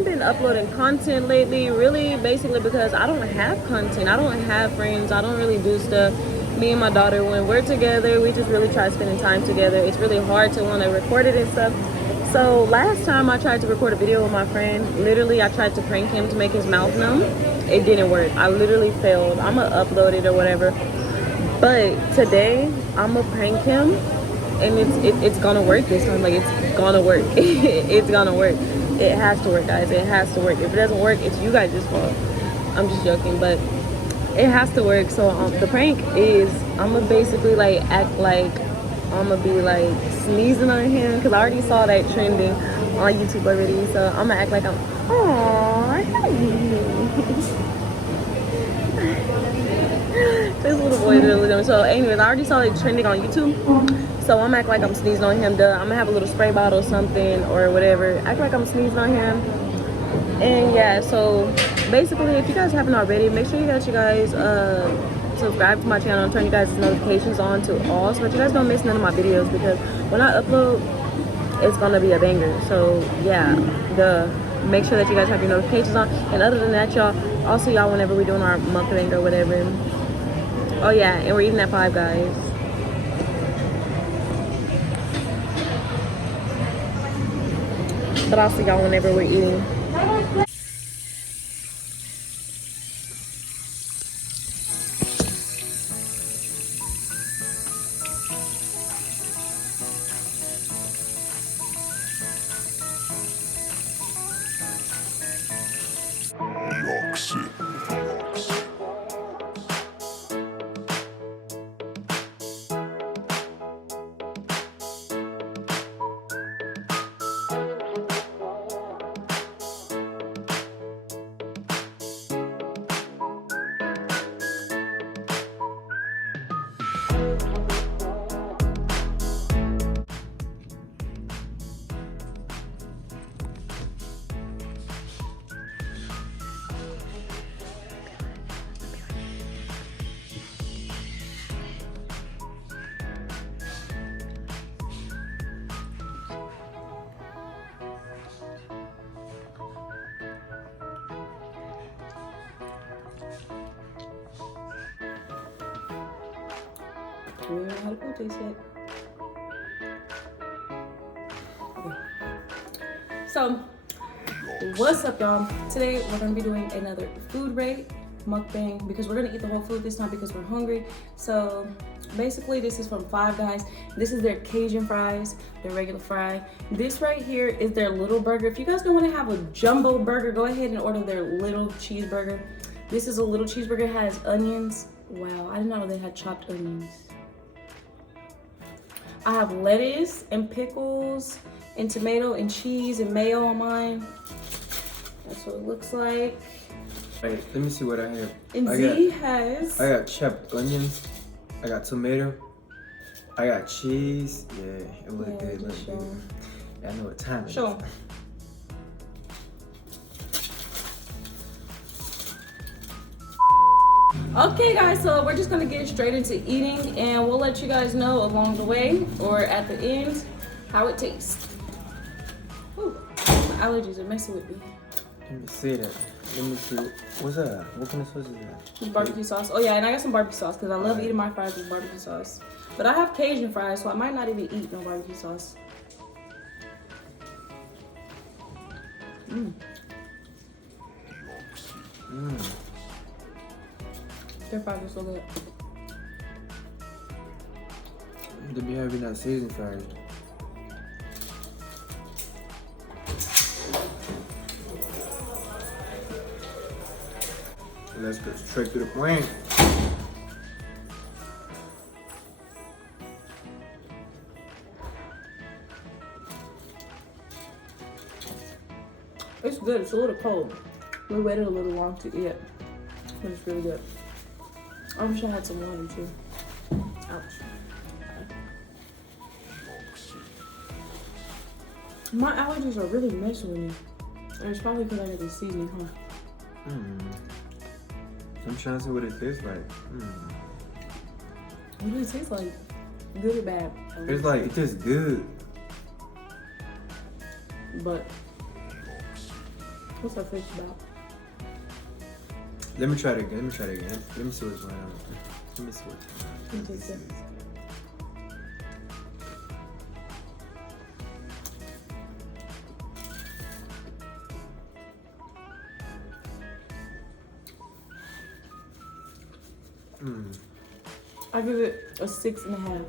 haven't been uploading content lately, really basically because I don't have content. I don't have friends. I don't really do stuff. Me and my daughter, when we're together, we just really try spending time together. It's really hard to want to record it and stuff. So last time I tried to record a video with my friend, literally I tried to prank him to make his mouth numb. It didn't work. I literally failed. I'm gonna upload it or whatever. But today I'm gonna prank him, and it's gonna work this time. Like, it's gonna work. It's gonna work. It has to work, guys. It has to work. If it doesn't work, it's you guys' fault. I'm just joking, but it has to work. So the prank is I'm gonna basically like act like I'm gonna be like sneezing on him, because I already saw that trending on YouTube already. So I'm gonna act like I'm, this little boy is really dumb. So anyways, I already saw it trending on YouTube. So I'm act like I'm sneezing on him. I'm gonna have a little spray bottle or something or whatever. Act like I'm sneezing on him. And yeah, so basically, if you guys haven't already, make sure you guys subscribe to my channel and turn you guys' notifications on to all, so that you guys don't miss none of my videos, because when I upload, it's gonna be a banger. So yeah, make sure that you guys have your notifications on. And other than that, y'all, I'll see y'all whenever we're doing our mukbang or whatever. Oh yeah, and we're eating at Five Guys. But I'll see y'all whenever we're eating. We don't know how to food taste yet. Okay. So, what's up, y'all? Today we're gonna be doing another food rate mukbang, because we're gonna eat the whole food this time because we're hungry. So basically, this is from Five Guys. This is their Cajun fries, their regular fry. This right here is their little burger. If you guys don't want to have a jumbo burger, go ahead and order their little cheeseburger. This is a little cheeseburger. It has onions. Wow, I didn't know they had chopped onions. I have lettuce and pickles and tomato and cheese and mayo on mine. That's what it looks like. Wait, let me see what I have. And I got chopped onions. I got tomato. I got cheese. Yeah, it look good. Look good. Yeah, I know what time it is. Sure. Okay guys, so we're just gonna get straight into eating, and we'll let you guys know along the way or at the end how it tastes. Ooh, my allergies are messing with me. Let me see that. Let me see. What's that? What kind of sauce is that? It's barbecue sauce. Oh yeah, and I got some barbecue sauce because I love eating my fries with barbecue sauce. But I have Cajun fries, so I might not even eat no barbecue sauce. Mmm. Mmm. Their fries are so good. They be having that seasoned fries. Let's go straight to the point. It's good. It's a little cold. We waited a little long to eat it, but it's really good. I wish I had some water too. Ouch. My allergies are really messing with me. And it's probably because I got the seasoning, huh? I'm trying to see what it tastes like. What does it taste like? Good or bad? It's like, it tastes good. But What's our fish about? Let me try it again. Let me see what's going on. Let me see what's going on. Taste it. I give it a 6.5.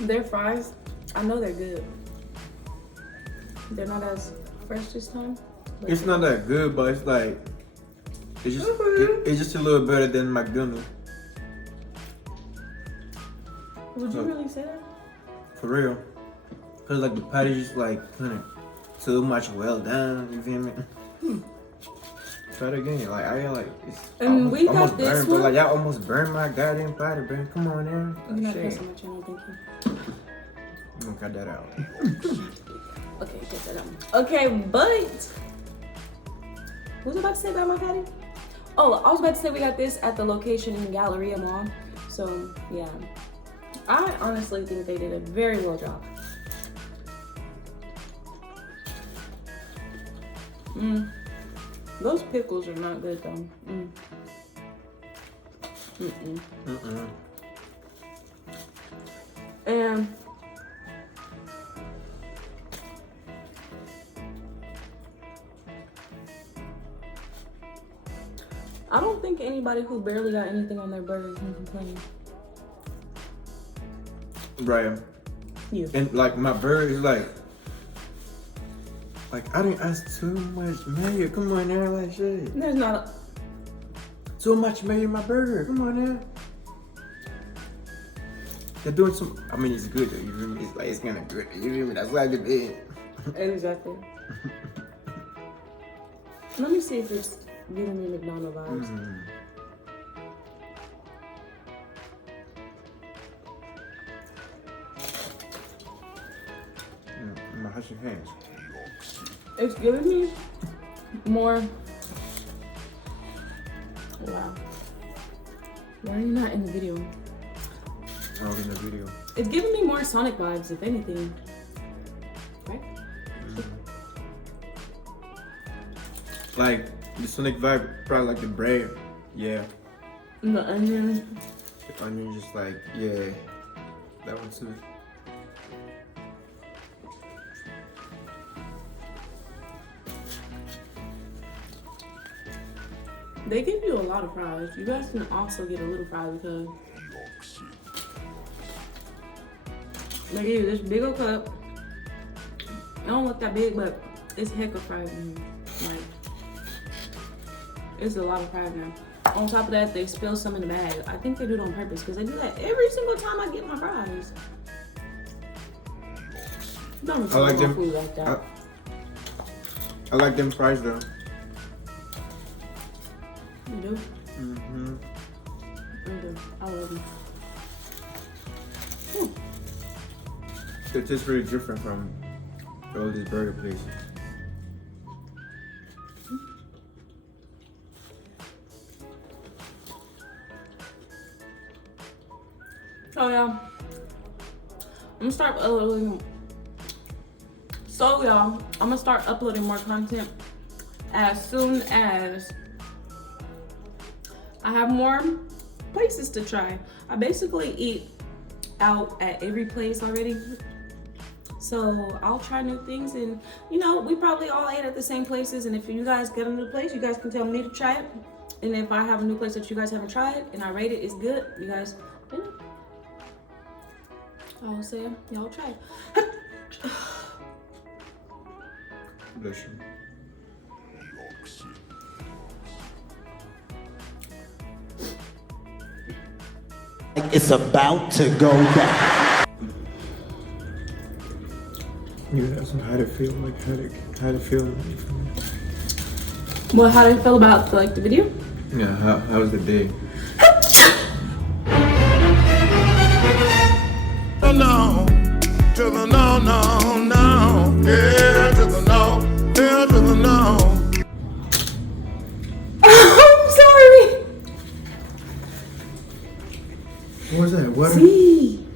Their fries, I know they're good. They're not as fresh this time. It's not that good, but it's like it's just a little better than McDonald's. Would you really say that? For real. Cause like the patty's just like kind of too much well done. You feel me? Try it again. Like I like it's And we got almost this burned, one. but like y'all almost burned my goddamn patty, bro. Come on now. You're not Shit. pressing my channel, thank you. I'm gonna cut that out. Okay, get that out. Okay, but what was I about to say about my patty? Oh, I was about to say we got this at the location in Galleria Mall. So yeah, I honestly think they did a very well job. Those pickles are not good though. And I don't think anybody who barely got anything on their burger can complain. Right. You. And like my burger is like I didn't ask too much mayo. Come on now, like shit. There's not Too much mayo in my burger. Come on now. They're doing some. I mean, it's good though. You feel me? It's like it's kind of good. You feel me? That's why I get in. exactly. Let me see if it's giving me McDonald's vibes. Wash your hands. It's giving me more. Wow. Why are you not in the video? I was in the video. It's giving me more Sonic vibes, if anything. Right? Like the Sonic vibe, probably like the bread. Yeah. And the onion. The onion just like, yeah. That one too. They give you a lot of fries. You guys can also get a little fry because they give you this big old cup. It don't look that big, but it's heck of fries in here. Like, it's a lot of fries now. On top of that, they spill some in the bag. I think they do it on purpose because they do that every single time I get my fries. Don't I like my them. food like that. I like them fries though. You do? Mm-hmm. I do. I love them. It tastes really different from all these burger places. Oh yeah. I'm gonna start uploading. So y'all, I'm gonna start uploading more content as soon as I have more places to try. I basically eat out at every place already. So I'll try new things, and you know, we probably all ate at the same places, and if you guys get a new place, you guys can tell me to try it. And if I have a new place that you guys haven't tried and I rate it, it's good, you guys, you know, I'll say y'all try it. Bless you. It's about to go down. You asked me how to feel, like how to feel. Well, how do you feel about the video? Yeah, how was the day? No, to the no, no, no. Yeah, to the no, yeah, to the no. I'm sorry. What was that? What? See.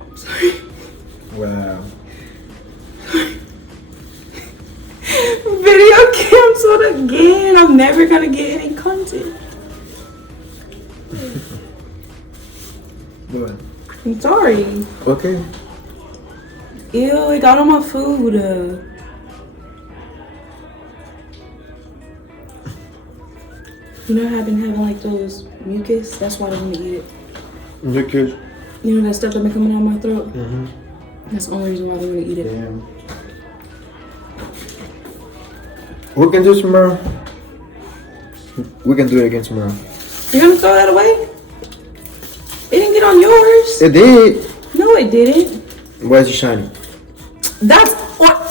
I'm sorry. Wow. gonna get any content. What? I'm sorry. Okay. Ew, it got on my food. You know how I've been having like those mucus? That's why I don't want to eat it. Mucus. You know that stuff that been coming out of my throat? Mm-hmm. That's the only reason why I don't want to eat it. Damn. We can do tomorrow. We can do it again tomorrow. You're gonna throw that away? It didn't get on yours. It did. No, it didn't. Why is it shining? That's what.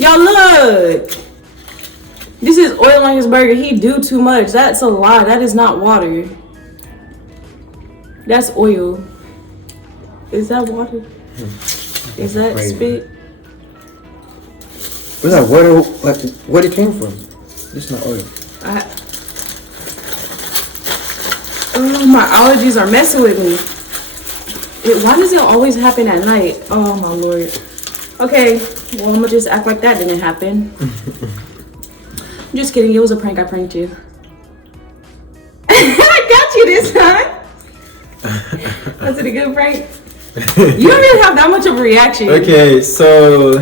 Y'all look. This is oil on his burger. He do too much. That's a lie. That is not water. That's oil. Is that water? Is that Crazy. spit? What's that? Where it came from? This is not oil. Oh, my allergies are messing with me. Why does it always happen at night? Oh my lord. Okay, well I'm gonna just act like that didn't happen. I'm just kidding. It was a prank. I pranked you. I got you this time. Was it a good prank? You don't really have that much of a reaction. Okay, so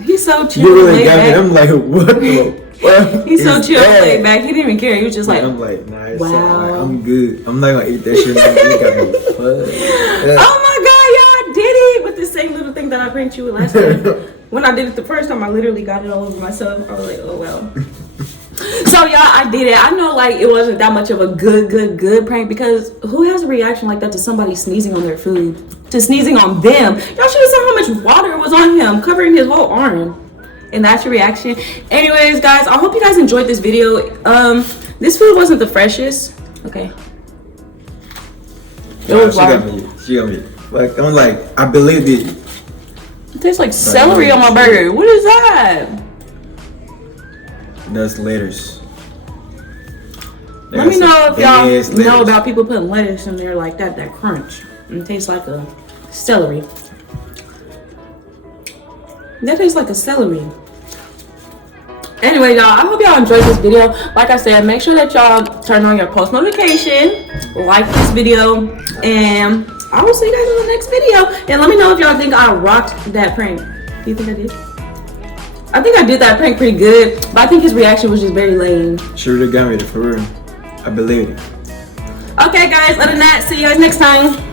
He's so chill. you really laid got me. back. I'm like, what the fuck? He's so is chill, that? laid back. He didn't even care. He was just like, I'm like, nah, it's wow. alright. Like, I'm good. I'm not gonna eat that shit. Like, you got me. Fuck. oh my god, y'all, I did it with the same little thing that I pranked you with last time. When I did it the first time, I literally got it all over myself. I was like, oh well. So y'all, I did it. I know like it wasn't that much of a good prank because who has a reaction like that to somebody sneezing on their food? To sneezing on them? Y'all should have saw how much water was on him, covering his whole arm. And that's your reaction. Anyways, guys, I hope you guys enjoyed this video. This food wasn't the freshest. Okay. It was She got me. She got me. Like, I'm like, I believed it. It tastes like celery on my burger. What is that? That's lettuce. Let me know if y'all know about people putting lettuce in there like that, that crunch. And it tastes like a celery. That tastes like a celery. Anyway, y'all, I hope y'all enjoyed this video. Like I said, make sure that y'all turn on your post notification, like this video, and I will see you guys in the next video. And let me know if y'all think I rocked that prank. Do you think I did? I think I did that prank pretty good, but I think his reaction was just very lame. She really got me for real. I believed it. Okay, guys, other than that, see you guys next time.